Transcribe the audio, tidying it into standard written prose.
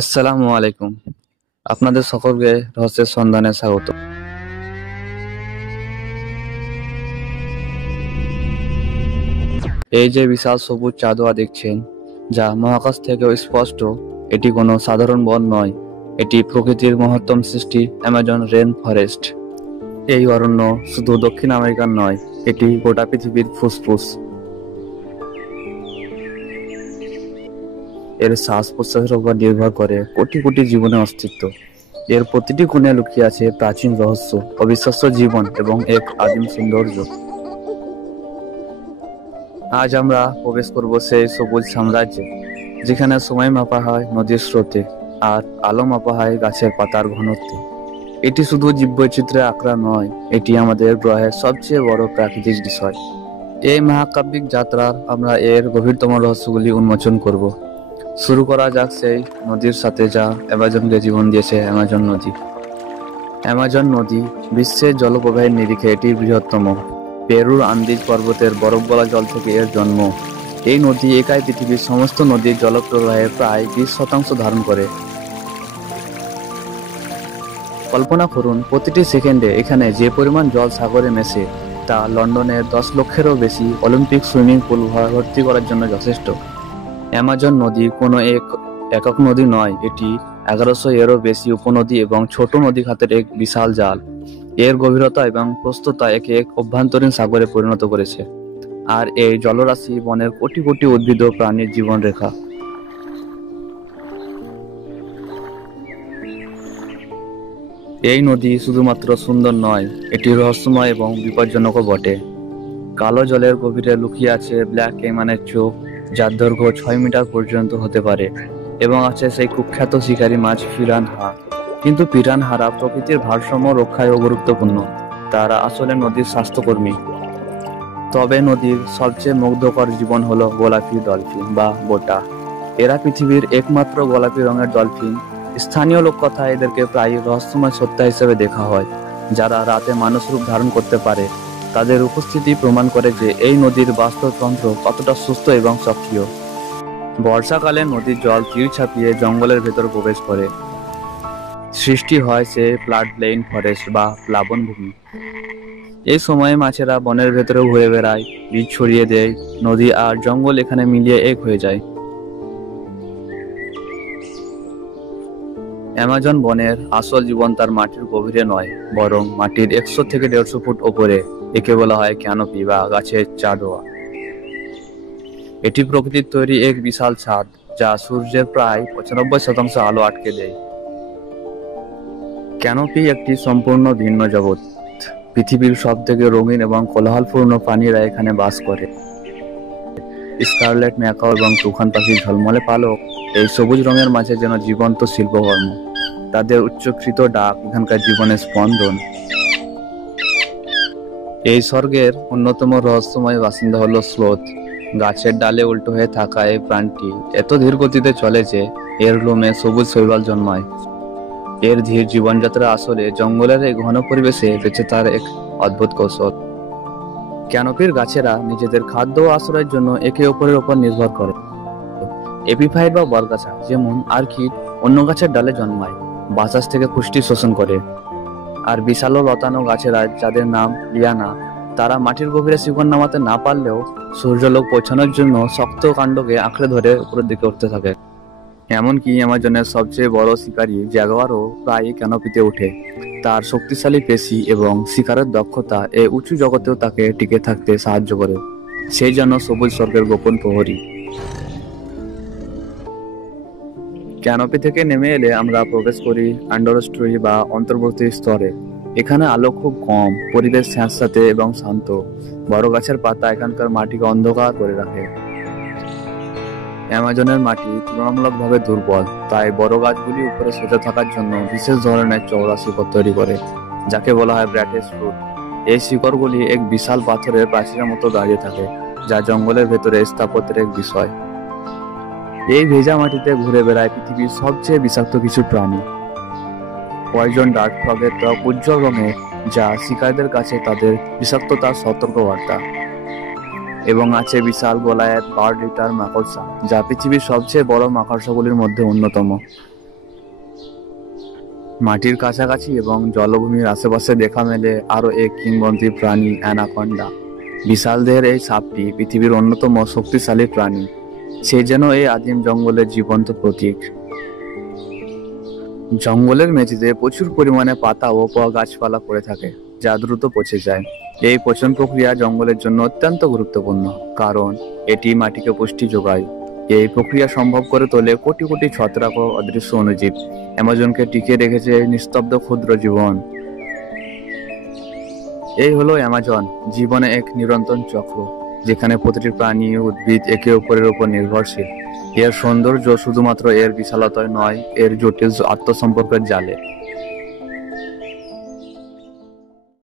আসসালামু আলাইকুম। আপনাদের সকলকে রহস্যের সন্ধানে স্বাগত। এই যে বিশাল সবুজ চাঁদোয়া দেখছেন, যা মহাকাশ থেকেও স্পষ্ট, এটি কোনো সাধারণ বন নয়। এটি প্রকৃতির মহত্তম সৃষ্টি, অ্যামাজন রেন ফরেস্ট। এই অরণ্য শুধু দক্ষিণ আমেরিকার নয়, এটি গোটা পৃথিবীর ফুসফুস। এর শ্বাস প্রশ্বাসের উপর নির্ভর করে কোটি কোটি জীবনের অস্তিত্ব। এর প্রতিটি কোণে লুকিয়ে আছে প্রাচীন রহস্য, অবিশ্বাস্য জীবন এবং এক আদিম সৌন্দর্য। আজ আমরা প্রবেশ করব সেই সবুজ সাম্রাজ্যে, যেখানে সময় মাপা হয় নদীর স্রোতে আর আলো মাপা হয় গাছের পাতার ঘনত্বে। এটি শুধু জীববৈচিত্র্যের আঁকড়া নয়, এটি আমাদের গ্রহের সবচেয়ে বড় প্রাকৃতিক বিষয়। এই মহাকাব্যিক যাত্রার আমরা এর গভীরতম রহস্যগুলি উন্মোচন করব। শুরু করা যাক সেই নদীর সাথে, যা অ্যামাজনকে জীবন দিয়েছে, অ্যামাজন নদী। অ্যামাজন নদী বিশ্বের জলপ্রবাহের নিরিখে এটি বৃহত্তম। পেরুর আন্দিজ পর্বতের বরফ গলা জল থেকে এর জন্ম। এই নদী একাই পৃথিবীর সমস্ত নদীর জলপ্রবাহের প্রায় 20% ধারণ করে। কল্পনা করুন, প্রতিটি সেকেন্ডে এখানে যে পরিমাণ জল সাগরে মেশে, তা লন্ডনের 10 লক্ষেরও বেশি অলিম্পিক সুইমিং পুল ভর্তি করার জন্য যথেষ্ট। অ্যামাজন নদী কোনো একক নদী নয়, এটি 1100 এরও বেশি উপনদী এবং ছোট নদী খাতের এক বিশাল জাল। এর গভীরতা এবং প্রস্থতা একে এক অভ্যন্তরীণ সাগরে পরিণত করেছে। আর এই জলরাশি বনের কোটি কোটি উদ্ভিদ ও প্রাণীর জীবন রেখা। এই নদী শুধুমাত্র সুন্দর নয়, এটি রহস্যময় এবং বিপজ্জনকও বটে। কালো জলের গভীরে লুকিয়ে আছে ব্ল্যাক কেইমানের চোখ, যার দৈর্ঘ্য 6 মিটার পর্যন্ত হতে পারে, এবং আছে সেই কুখ্যাত শিকারী মাছ পিরানহা। কিন্তু পিরানহারা প্রকৃতির ভারসাম্য রক্ষায়ও গুরুত্বপূর্ণ। তারা আসলে নদীর স্বাস্থ্যকর্মী। তবে নদীর সবচেয়ে মুগ্ধকর জীবন হলো গোলাপি ডলফিন বা বোটা। এরা পৃথিবীর একমাত্র গোলাপি রঙের ডলফিন। স্থানীয় লোককথায় এদেরকে প্রায় রহস্যময় সত্তা হিসেবে দেখা হয়, যারা রাতে মানুষ রূপ ধারণ করতে পারে। তাদের উপস্থিতি প্রমাণ করে যে এই নদীর বাস্তুতন্ত্র কতটা সুস্থ এবং সক্রিয়। বর্ষাকালে নদীর জল তীর ছাপিয়ে জঙ্গলের ভেতর প্রবেশ করে। সৃষ্টি হয় সে ফ্লাড প্লেইন ফরেস্ট বা প্লাবন ভূমি। এই সময়ে মাছেরা বনের ভেতরে ঘুরে বেড়ায়, বীজ ছড়িয়ে দেয়। নদী আর জঙ্গল এখানে মিলিয়ে এক হয়ে যায়। অ্যামাজন বনের আসল জীবন তার মাটির গভীরে নয়, বরং মাটির 100 থেকে 150 ফুট ওপরে। একে বলা হয় ক্যানোপি বা গাছের চাঁদোয়া। এটি প্রকৃতির তৈরি এক বিশাল ছাদ, যা সূর্যের প্রায় 95% আলো আটকে দেয়। ক্যানোপি একটি সম্পূর্ণ ভিন্ন জগৎ। পৃথিবীর সব থেকে রঙিন এবং কোলাহলপূর্ণ প্রাণীরা এখানে বাস করে। স্কারলেট ম্যাকাও এবং তুফান পাখির ঝলমলে পালক এই সবুজ রঙের মাঝে যেন জীবন্ত শিল্পকর্ম। তাদের উচ্চকৃত ডাক এখানকার জীবনের স্পন্দন। এই স্বর্গের অন্যতম রহস্যময় বাসিন্দা হলো স্লোথ। গাছের ডালে উল্টো হয়ে থাকা এই প্রাণটি এত ধীর গতিতে চলে যে এর লোমে সবুজ শৈবাল জন্মায়। এর ধীর জীবনযাত্রা আসলে জঙ্গলের এই ঘন পরিবেশে বেঁচে থাকার এক অদ্ভুত কৌশল। ক্যানোপির গাছেরা নিজেদের খাদ্য ও আশ্রয়ের জন্য একে অপরের উপর নির্ভর করে। এপিফাইট বা বরগাছা যেমন আর্কিড অন্য গাছের ডালে জন্মায়, বাতাস থেকে পুষ্টি শোষণ করে। আর বিশাল ও লতানো গাছেরা, যাদের নাম লিয়ানা, তারা মাটির গভীরে শিকড় নামাতে না পারলেও সূর্যলোক পৌঁছানোর জন্য শক্ত কাণ্ডকে আঁকড়ে ধরে উপরের দিকে উঠতে থাকে। এমনকি অ্যামাজনের সবচেয়ে বড় শিকারী জাগুয়ারও প্রায় ক্যানোপিতে ওঠে। তার শক্তিশালী পেশি এবং শিকারের দক্ষতা এই উঁচু জগতেও তাকে টিকে থাকতে সাহায্য করে। সেই জন্য সবুজ স্বর্গের গোপন প্রহরী। ক্যানোপি থেকে নেমে এলে আমরা প্রবেশ করি আন্ডারস্টোরি বা অন্তর্বর্তী স্তরে। এখানে আলো খুব কম, পরিবেশ স্যাঁতস্যাঁতে এবং শান্ত। বড় গাছের পাতা এখানকার মাটিকে অন্ধকার করে রাখে। অ্যামাজনের মাটি তুলনামূলকভাবে দুর্বল, তাই বড় গাছগুলি উপরে সোজা থাকার জন্য বিশেষ ধরনের চওড়া শিকড় তৈরি করে, যাকে বলা হয় ব্র্যাটেস রুট। এই শিকড়গুলি এক বিশাল পাথরের প্রাচীরের মতো দাঁড়িয়ে থাকে, যা জঙ্গলের ভেতরে স্থাপত্যের এক বিষয়। এই ভেজা মাটিতে ঘুরে বেড়ায় পৃথিবীর সবচেয়ে বিষাক্ত কিছু প্রাণী। পয়জন ডার্ট ফ্রগের ত্বক উজ্জ্বল রঙের, যা শিকারীদের কাছে তাদের বিষাক্ততার সতর্কবার্তা। এবং আছে বিশাল গলায়েত বার্ড ইটার মাকড়সা, যা পৃথিবীর সবচেয়ে বড় মাকড়সাগুলির মধ্যে অন্যতম। মাটির কাছাকাছি এবং জলভূমির আশেপাশে দেখা মেলে আরো এক কিংবদন্তি প্রাণী অ্যানাকন্ডা। বিশাল দেহের এই সাপটি পৃথিবীর অন্যতম শক্তিশালী প্রাণী। সে যেন এই আদিম জঙ্গলের জীবন্ত প্রতীক। জঙ্গলের মেঝেতে প্রচুর পরিমাণে পাতা ও গাছপালা পড়ে থাকে, যা দ্রুত পচে যায়। এই পচন প্রক্রিয়া জঙ্গলের জন্য অত্যন্ত গুরুত্বপূর্ণ, কারণ এটি মাটিকে পুষ্টি যোগায়। এই প্রক্রিয়া সম্ভব করে তোলে কোটি কোটি ছত্রাক ও অদৃশ্য অণুজীব। অ্যামাজনকে টিকিয়ে রেখেছে নিস্তব্ধ ক্ষুদ্র জীবন। এই হলো অ্যামাজন, জীবনে এক নিরন্তর চক্র, যেখানে প্রতিটি প্রাণী ও উদ্ভিদ একে অপরের উপর নির্ভরশীল। এর সৌন্দর্য শুধুমাত্র এর বিশালতায় নয়, এর জটিল আত্মসম্পর্কের জালে।